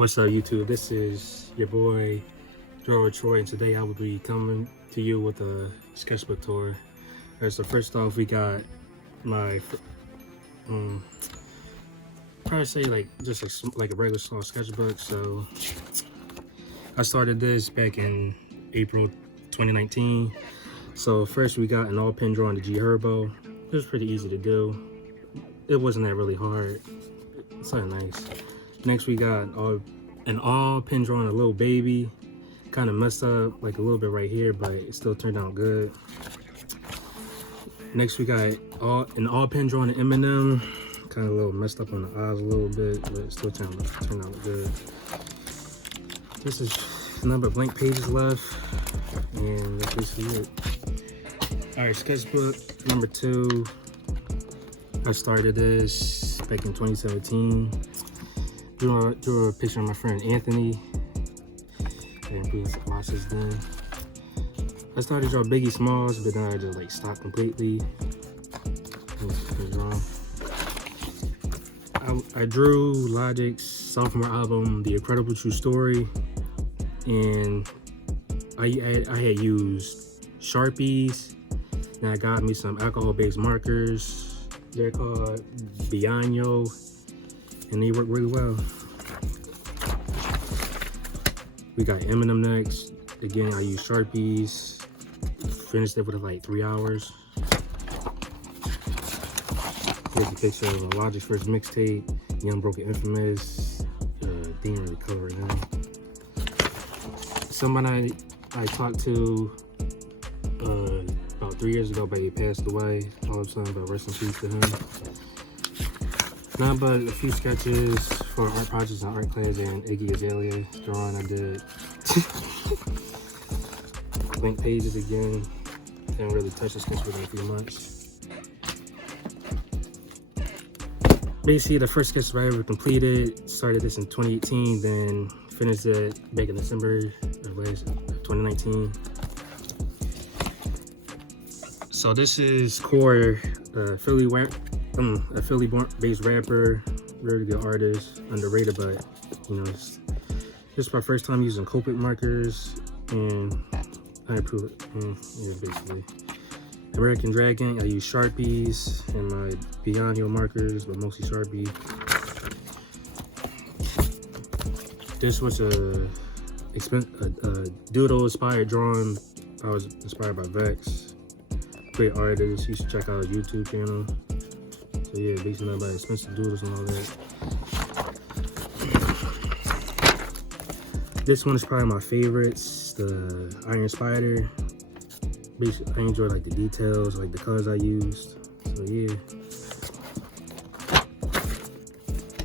What's up, YouTube? This is your boy Troy, and today I will be coming to you with a sketchbook tour. Alright, so first off, we got my probably say like just like a regular small sketchbook. So I started this back in April 2019. So first we got an all pen drawing to G Herbo. It was pretty easy to do. It wasn't that really hard. It's kind of nice. Next we got an all pen drawing a little baby. Kind of messed up like a little bit right here, but it still turned out good. Next we got an all pen drawing an Eminem. Kind of a little messed up on the eyes a little bit, but it still turned out good. This is a number of blank pages left, and that's basically it. Alright, sketchbook number 2. I started this back in 2017. Drew a picture of my friend Anthony. And please watch this then. I started to draw Biggie Smalls, but then I just like stopped completely. I drew Logic's sophomore album, The Incredible True Story, and I had used Sharpies. And I got me some alcohol-based markers. They're called Bianyo, and they work really well. We got Eminem next. Again, I used Sharpies. Finished it with like 3 hours. Here's a picture of Logic's first mixtape, Young Broken Infamous. Didn't really color it in. Somebody I talked to about 3 years ago, but he passed away. All of a sudden, but rest in peace to him. None but a few sketches for art projects and art class, and Iggy Azalea drawing I did. Blank pages again. Didn't really touch the sketchbook in a few months. Basically, the first sketch I ever completed, started this in 2018, then finished it back in December of 2019. So this is Core, a Philly-based rapper, really good artist, underrated, but you know, this is my first time using Copic markers, and I approve it. Yeah, basically. American Dragon, I use Sharpies and my Bianyo markers, but mostly Sharpie. This was a doodle-inspired drawing. I was inspired by Vex. Great artist. You should check out his YouTube channel. So yeah, basically nothing about expensive doodles and all that. This one is probably my favorites, the Iron Spider. Basically, I enjoy like the details, like the colors I used. So yeah.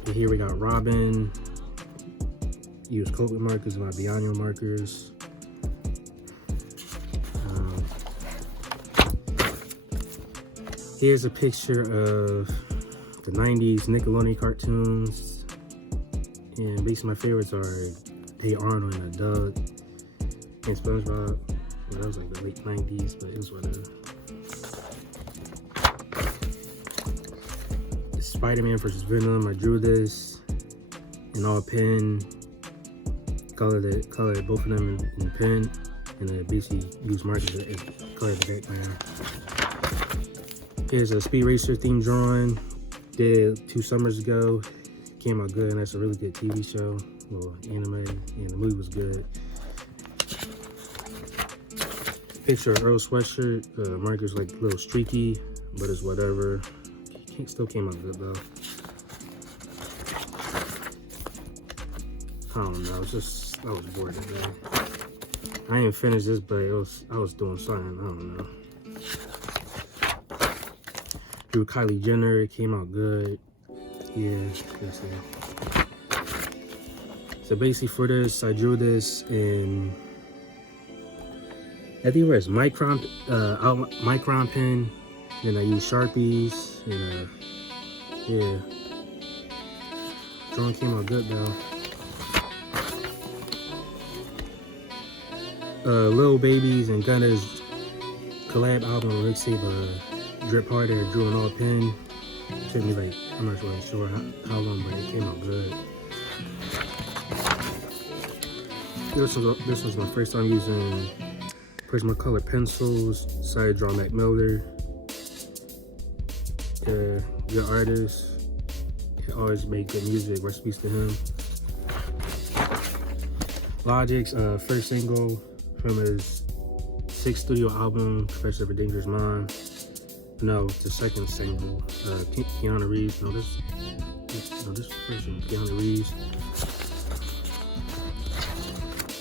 And here we got Robin. Use Copic markers, my Bianyo markers. Here's a picture of the 90s Nickelodeon cartoons. And basically my favorites are Hey Arnold and Doug and SpongeBob. Well, that was like the late 90s, but it was whatever. Spider-Man versus Venom, I drew this in all pen. Colored both of them in pen. And I basically used markers to color the background. Here's a Speed Racer theme drawing. Did 2 summers ago. Came out good, and that's a really good TV show. Well, anime, and the movie was good. Picture of Earl sweatshirt. Markers like a little streaky, but it's whatever. Still came out good though. I don't know. I was bored today. I ain't finished this, but I was doing something. I don't know. Drew Kylie Jenner. It came out good. Yeah, that's it. So basically for this, I drew this in, I think it was micron pen. Then I used Sharpies. And yeah, drawing came out good though. Lil Baby's and Gunna's collab album mixtape, Drip Harder, drew an all pen. Took me like, I'm not really sure how long, but it came out good. This was my first time using Prismacolor pencils. Decided to draw Mac Miller. Good artist. He always make good music. Rest in peace to him. Logic's first single from his 6th studio album, Confessions of a Dangerous Mind. No, the second single, Keanu Reeves. No, this first one, Keanu Reeves.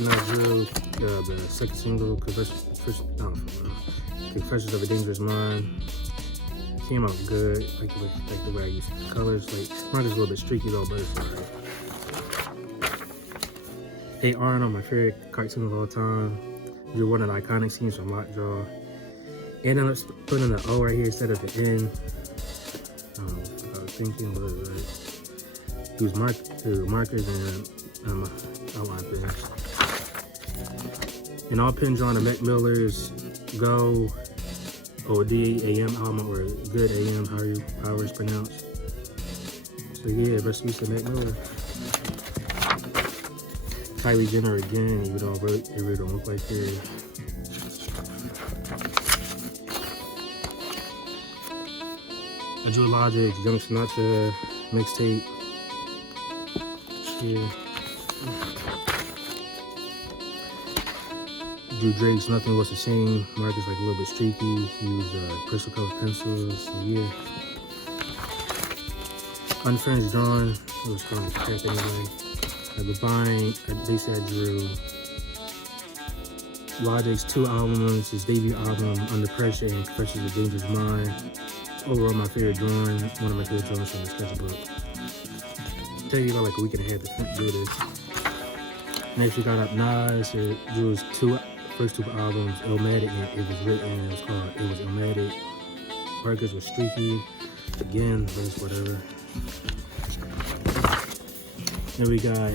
Not Drill, the second single, Confessions of a Dangerous Mind. Came out good, like the way I used the colors. Like, mine is a little bit streaky though, but it's alright. Hey Arnold, my favorite cartoon of all time. Drew one of the iconic scenes from Lockjaw. And then let's put in the O right here instead of the N. I was thinking, what is it? Use markers and outline pens. And all pen drawing the Mac Miller's Go OD AM album, or Good AM, however it's pronounced. So yeah, rest in peace to Mac Miller. Kylie Jenner again, even though it really don't look like her. I drew Logic, Young Sinatra mixtape. Yeah. Drew Drake's Nothing Was the Same. Mark is like a little bit streaky. Use Prismacolor pencils. So yeah. Unfinished drawing. It was kind of crap anyway. Basically I drew Logic's 2 albums, his debut album, Under Pressure and Confessions of a Dangerous Mind. Overall, my favorite drawing, one of my favorite drawings from the sketchbook. Tell you about like a week and a half to do this. Next, we got up Nas. It drew his first 2 albums, Illmatic, and It Was Written. It was called It Was Illmatic. Markers was streaky. Again, but it's whatever. Then we got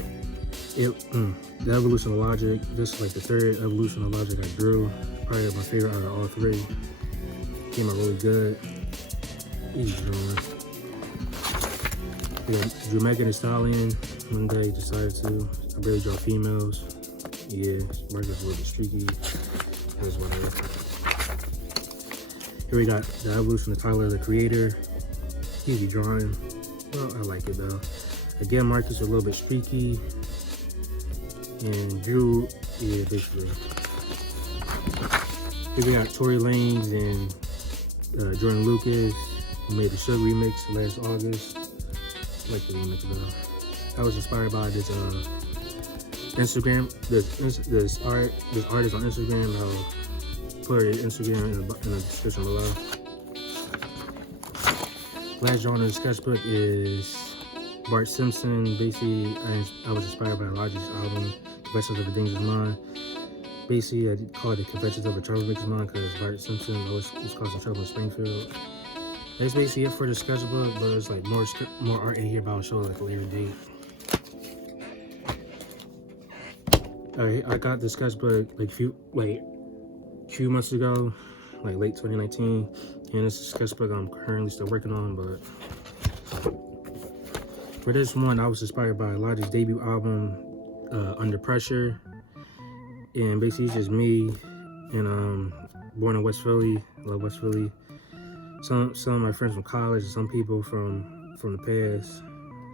the Evolution of Logic. This is like the 3rd Evolution of Logic I drew. Probably my favorite out of all 3. Came out really good. Easy drawing. Drew Megan Thee Stallion. One day decided to. I barely draw females. Yeah, Marcus a little bit streaky. That's whatever. Here we got the Evolution of Tyler, the Creator. Easy drawing. Well, I like it though. Again, Marcus a little bit streaky. And Drew, yeah, basically. Here we got Tory Lanez and Jordan Lucas, who made the Sugar remix last August. I like the remix though. I was inspired by this Instagram, this artist on Instagram. I'll put her Instagram in the description below. Last drawing in the sketchbook is Bart Simpson. Basically, I was inspired by Logic's album, Confessions of a Dangerous Mind. Basically, I call it the Confessions of a Troublemaker's Mind because Bart Simpson always was causing trouble in Springfield. That's basically it for the sketchbook, but it's like more art in here, but I'll show like a later date. I got the sketchbook like a few months ago, like late 2019, and it's a sketchbook I'm currently still working on. But for this one, I was inspired by Logic's debut album, Under Pressure, and basically it's just me, and born in West Philly, love West Philly. Some of my friends from college, and some people from the past.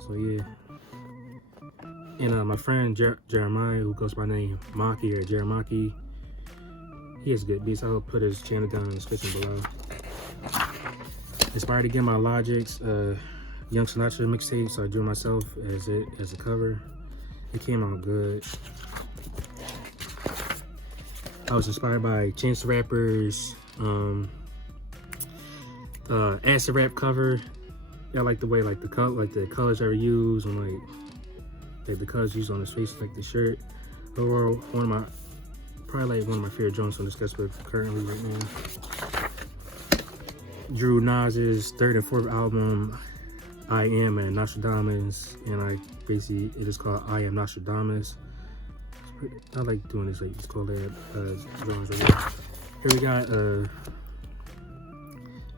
So yeah. And my friend Jeremiah, who goes by the name Maki or Jeremaki, he has good beats. I'll put his channel down in the description below. Inspired again by Logic's Young Sinatra mixtape, so I drew myself as a cover. It came out good. I was inspired by Chance the Rapper's acid rap cover. I like the way the colors are used, and like the colors used on his face, like the shirt. Or probably one of my favorite drawings from the sketchbook currently right now. Drew Nas's 3rd and 4th album, I Am and Nostradamus, and it is called I Am Nostradamus. I like doing this, like just call that drawings right here. Here we got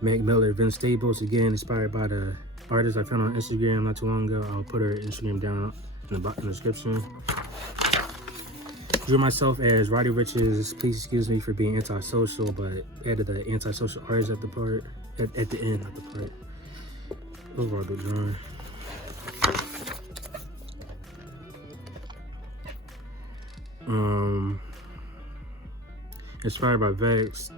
Mac Miller, Vince Staples, again inspired by the artist I found on Instagram not too long ago. I'll put her Instagram down in the description. Drew myself as Roddy Rich's Please Excuse Me for Being Antisocial, but added the antisocial artist at the part, at the end, not the part. Overall good drawing. Inspired by Vex,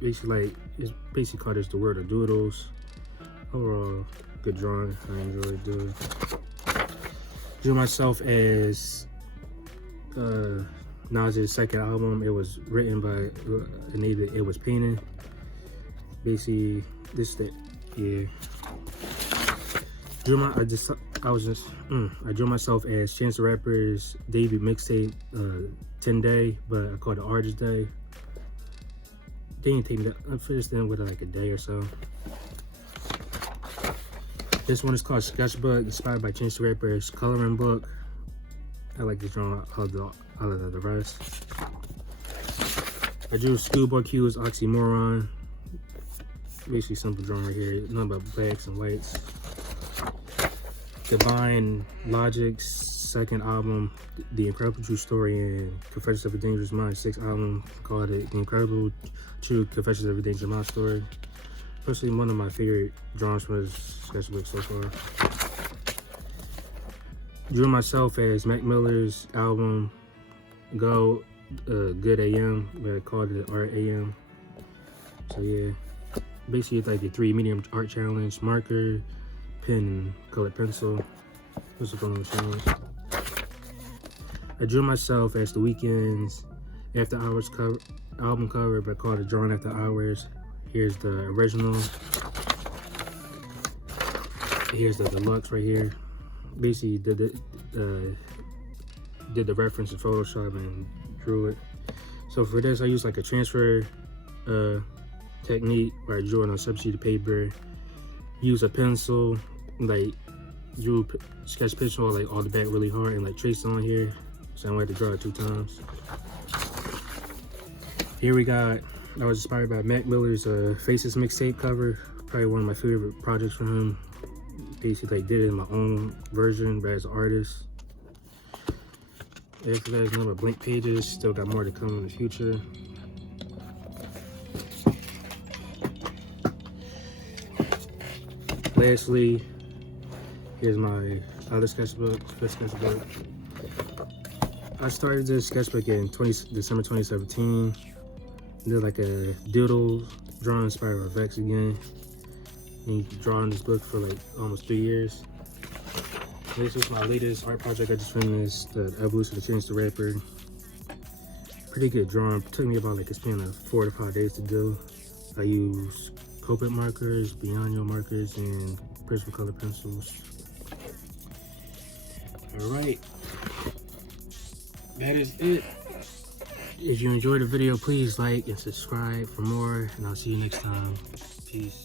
basically like it's basically called as the word of doodles. Overall good drawing. I enjoyed doing. Drew myself as Nas's second album. It was written by Anita. It was painting. Basically, this that yeah. I drew myself as Chance the Rapper's debut mixtape, 10 Day, but I called it Artist Day. They didn't take that. I finished them with like a day or so. This one is called Sketchbook, inspired by Chance the Rapper's coloring book. I like this drawing out of the rest. I drew Schoolboy Q's Oxymoron. Basically simple drawing right here, nothing but blacks and whites. Divine Logic's second album, The Incredible True Story and Confessions of a Dangerous Mind, 6th album, called it The Incredible True Confessions of a Dangerous Mind story. Personally, one of my favorite drawings from this sketchbook so far. Drew myself as Mac Miller's album, Go Good AM, but I called it Art AM. So yeah, basically it's like the 3 medium art challenge, marker, pen, colored pencil. What's the fun challenge? I drew myself as The Weeknd's After Hours album cover, but I called it Drawing After Hours. Here's the original. Here's the deluxe right here. Basically did the reference in Photoshop and drew it. So for this, I used like a transfer technique where I drew it on a subsheet of paper, use a pencil, like drew sketch pencil like all the back really hard and like traced on here. So I had to draw it 2 times. Here we got, I was inspired by Mac Miller's Faces mixtape cover. Probably one of my favorite projects from him. Basically like did it in my own version, but as an artist. After that is number of blank pages. Still got more to come in the future. Lastly, here's my other sketchbook, fifth sketchbook. I started this sketchbook in December 2017. Did like a doodle drawing inspired by Vex again. Been drawing this book for like almost 3 years. This is my latest art project I just finished, the Evolution of Chance the Rapper. Pretty good drawing. It took me about like a span of 4 to 5 days to do. I use Copic markers, Bianyo markers, and Prismacolor pencils. Alright, that is it. If you enjoyed the video, please like and subscribe for more, and I'll see you next time. Peace.